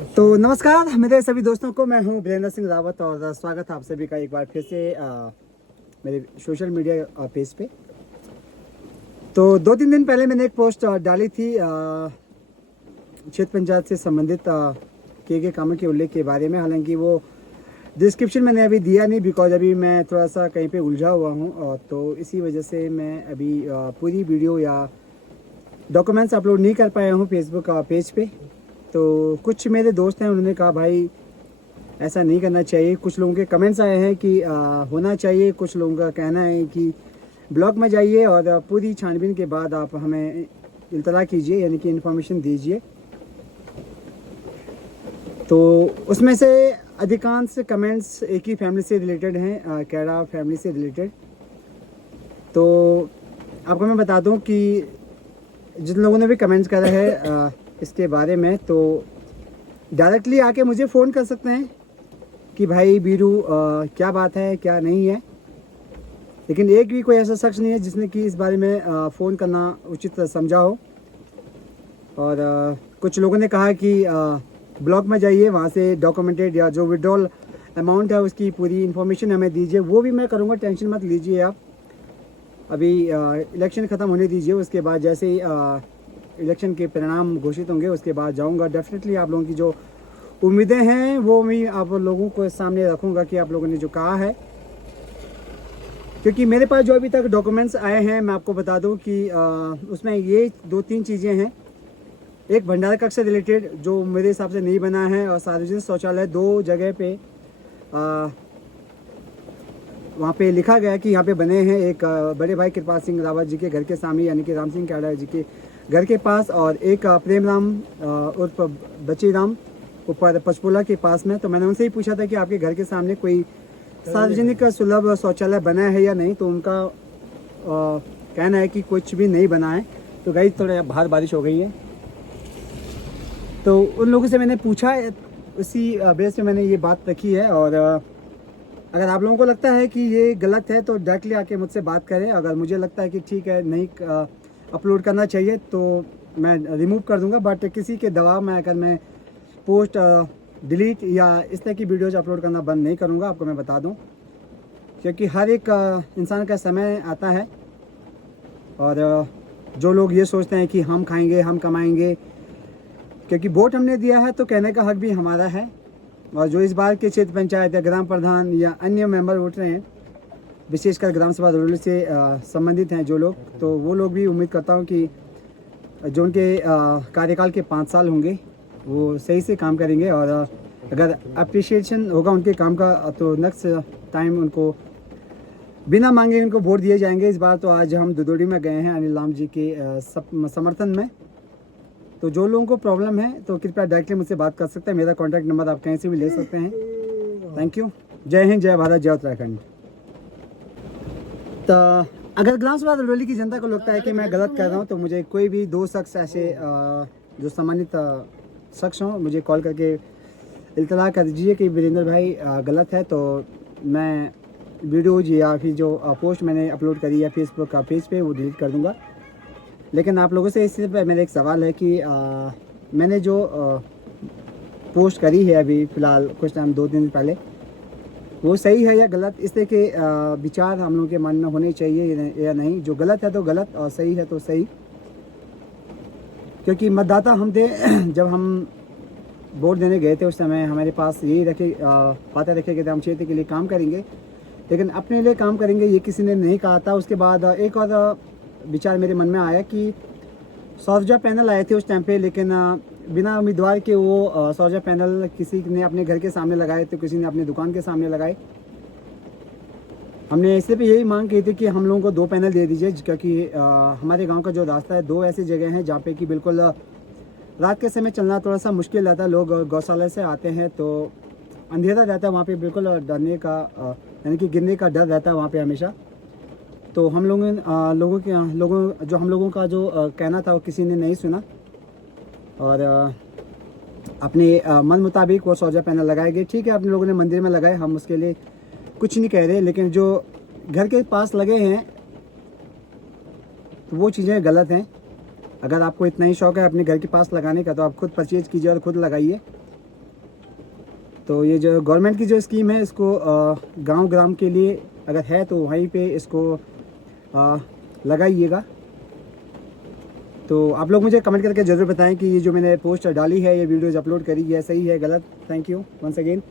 तो नमस्कार मेरे सभी दोस्तों को, मैं हूं वीरेंद्र सिंह रावत और स्वागत है आप सभी का एक बार फिर से मेरे सोशल मीडिया पेज पे। तो 2-3 दिन पहले मैंने एक पोस्ट डाली थी क्षेत्र पंचायत से संबंधित किए गए कामों के उल्लेख के बारे में। हालांकि वो डिस्क्रिप्शन मैंने अभी दिया नहीं, बिकॉज अभी मैं थोड़ा सा कहीं पे उलझा हुआ हूँ, तो इसी वजह से मैं अभी पूरी वीडियो या डॉक्यूमेंट्स अपलोड नहीं कर पाया हूँ फेसबुक पेज पे। तो कुछ मेरे दोस्त हैं, उन्होंने कहा भाई ऐसा नहीं करना चाहिए। कुछ लोगों के कमेंट्स आए हैं कि होना चाहिए, कुछ लोगों का कहना है कि ब्लॉग में जाइए और पूरी छानबीन के बाद आप हमें इल्तला कीजिए, यानी कि इन्फॉर्मेशन दीजिए। तो उसमें से अधिकांश कमेंट्स एक ही फैमिली से रिलेटेड हैं, कैरा फैमिली से रिलेटेड। तो आपको मैं बता दूं कि जिन लोगों ने भी कमेंट्स करा है इसके बारे में, तो डायरेक्टली आके मुझे फ़ोन कर सकते हैं कि भाई बीरू क्या बात है क्या नहीं है। लेकिन एक भी कोई ऐसा शख्स नहीं है जिसने कि इस बारे में फ़ोन करना उचित समझा हो। और कुछ लोगों ने कहा कि ब्लॉग में जाइए, वहाँ से डॉक्यूमेंटेड या जो विड्रॉल अमाउंट है उसकी पूरी इन्फॉर्मेशन हमें दीजिए। वो भी मैं करूँगा, टेंशन मत लीजिए आप। अभी इलेक्शन ख़त्म होने दीजिए, उसके बाद जैसे ही इलेक्शन के परिणाम घोषित होंगे उसके बाद जाऊंगा। डेफिनेटली आप लोगों की जो उम्मीदें हैं वो मैं आप लोगों को सामने रखूंगा कि आप लोगों ने जो कहा है। क्योंकि मेरे पास जो अभी तक डॉक्यूमेंट्स आए हैं, मैं आपको बता दूं कि उसमें ये 2-3 चीज़ें हैं। एक भंडारा कक्ष से रिलेटेड जो मेरे हिसाब से नहीं बना है, और सार्वजनिक शौचालय 2 जगह पे वहाँ पे लिखा गया कि यहाँ पे बने हैं। एक बड़े भाई कृपाल सिंह रावत जी के घर के सामने, यानी कि राम सिंह कैडा जी के घर के पास, और एक प्रेम राम उर्फ बची राम ऊपर पचपोला के पास में। तो मैंने उनसे ही पूछा था कि आपके घर के सामने कोई सार्वजनिक सुलभ शौचालय बना है या नहीं, तो उनका कहना है कि कुछ भी नहीं बना है। तो गाइस थोड़ा बाहर बारिश हो गई है, तो उन लोगों से मैंने पूछा, उसी बेस पे मैंने ये बात रखी है। और अगर आप लोगों को लगता है कि ये गलत है तो डायरेक्टली आके मुझसे बात करें। अगर मुझे लगता है कि ठीक है नहीं अपलोड करना चाहिए तो मैं रिमूव कर दूंगा, बट किसी के दबाव में आकर मैं पोस्ट डिलीट या इस तरह की वीडियोज़ अपलोड करना बंद नहीं करूंगा, आपको मैं बता दूं। क्योंकि हर एक इंसान का समय आता है, और जो लोग ये सोचते हैं कि हम खाएंगे हम कमाएंगे, क्योंकि वोट हमने दिया है तो कहने का हक भी हमारा है। और जो इस बार के क्षेत्र पंचायत या ग्राम प्रधान या अन्य मेंबर वोट रहे हैं, विशेषकर ग्राम सभा रूरल से संबंधित हैं जो लोग, तो वो लोग भी उम्मीद करता हूँ कि जो उनके कार्यकाल के 5 साल होंगे वो सही से काम करेंगे। और अगर अप्रिशिएशन होगा उनके काम का तो नेक्स्ट टाइम उनको बिना मांगे उनको वोट दिए जाएंगे। इस बार तो आज हम दुदोड़ी में गए हैं अनिल राम जी के समर्थन में। तो जो लोगों को प्रॉब्लम है तो कृपया डायरेक्टली मुझसे बात कर सकते हैं। मेरा कॉन्टैक्ट नंबर आप कहीं से भी ले सकते हैं। Thank you. जय हिंद, जय भारत, जय उत्तराखंड। तो अगर ग्राम सभा दलवली की जनता को लगता है कि मैं गलत कर रहा हूँ, तो मुझे कोई भी 2 शख्स ऐसे जो सम्मानित शख्स हों, मुझे कॉल करके इल्तला कर दीजिए कि वीरेंद्र भाई गलत है। तो मैं वीडियोज या फिर जो पोस्ट मैंने अपलोड करी है फेसबुक का पेज पे वो डिलीट कर दूँगा। लेकिन आप लोगों से इससे मेरा एक सवाल है कि मैंने जो पोस्ट करी है अभी फ़िलहाल कुछ टाइम 2 दिन पहले, वो सही है या गलत, इस तरह के विचार हम लोगों के मन में होने चाहिए या नहीं। जो गलत है तो गलत और सही है तो सही। क्योंकि मतदाता हम थे जब हम वोट देने गए थे उस समय हमारे पास यही बातें रखे गए थे, हम क्षेत्र के लिए काम करेंगे, लेकिन अपने लिए काम करेंगे ये किसी ने नहीं कहा था। उसके बाद एक और विचार मेरे मन में आया कि सौरजा पैनल आए थे उस टाइम पे, लेकिन बिना उम्मीदवार के वो सौरजा पैनल किसी ने अपने घर के सामने लगाए तो किसी ने अपनी दुकान के सामने लगाए। हमने इससे भी यही मांग की थी कि हम लोगों को 2 पैनल दे दीजिए, क्योंकि हमारे गांव का जो रास्ता है 2 ऐसी जगह हैं जहाँ पे कि बिल्कुल रात के समय चलना थोड़ा सा मुश्किल रहता है। लोग गौशाला से आते हैं तो अंधेरा रहता है वहाँ पे, बिल्कुल डरने का यानी कि गिरने का डर रहता है वहाँ पे हमेशा। तो हम लोगों जो हम लोगों का जो कहना था वो किसी ने नहीं सुना, और अपने मन मुताबिक वो सौजा पैनल लगाए गए। ठीक है, अपने लोगों ने मंदिर में लगाए, हम उसके लिए कुछ नहीं कह रहे, लेकिन जो घर के पास लगे हैं तो वो चीज़ें गलत हैं। अगर आपको इतना ही शौक है अपने घर के पास लगाने का तो आप खुद परचेज कीजिए और खुद लगाइए। तो ये जो गवर्नमेंट की जो स्कीम है इसको गांव ग्राम के लिए अगर है तो वहीं पे इसको लगाइएगा। तो आप लोग मुझे कमेंट करके ज़रूर बताएं कि ये जो मैंने पोस्ट डाली है, ये वीडियोज़ अपलोड करी है, सही है गलत। Thank you once again.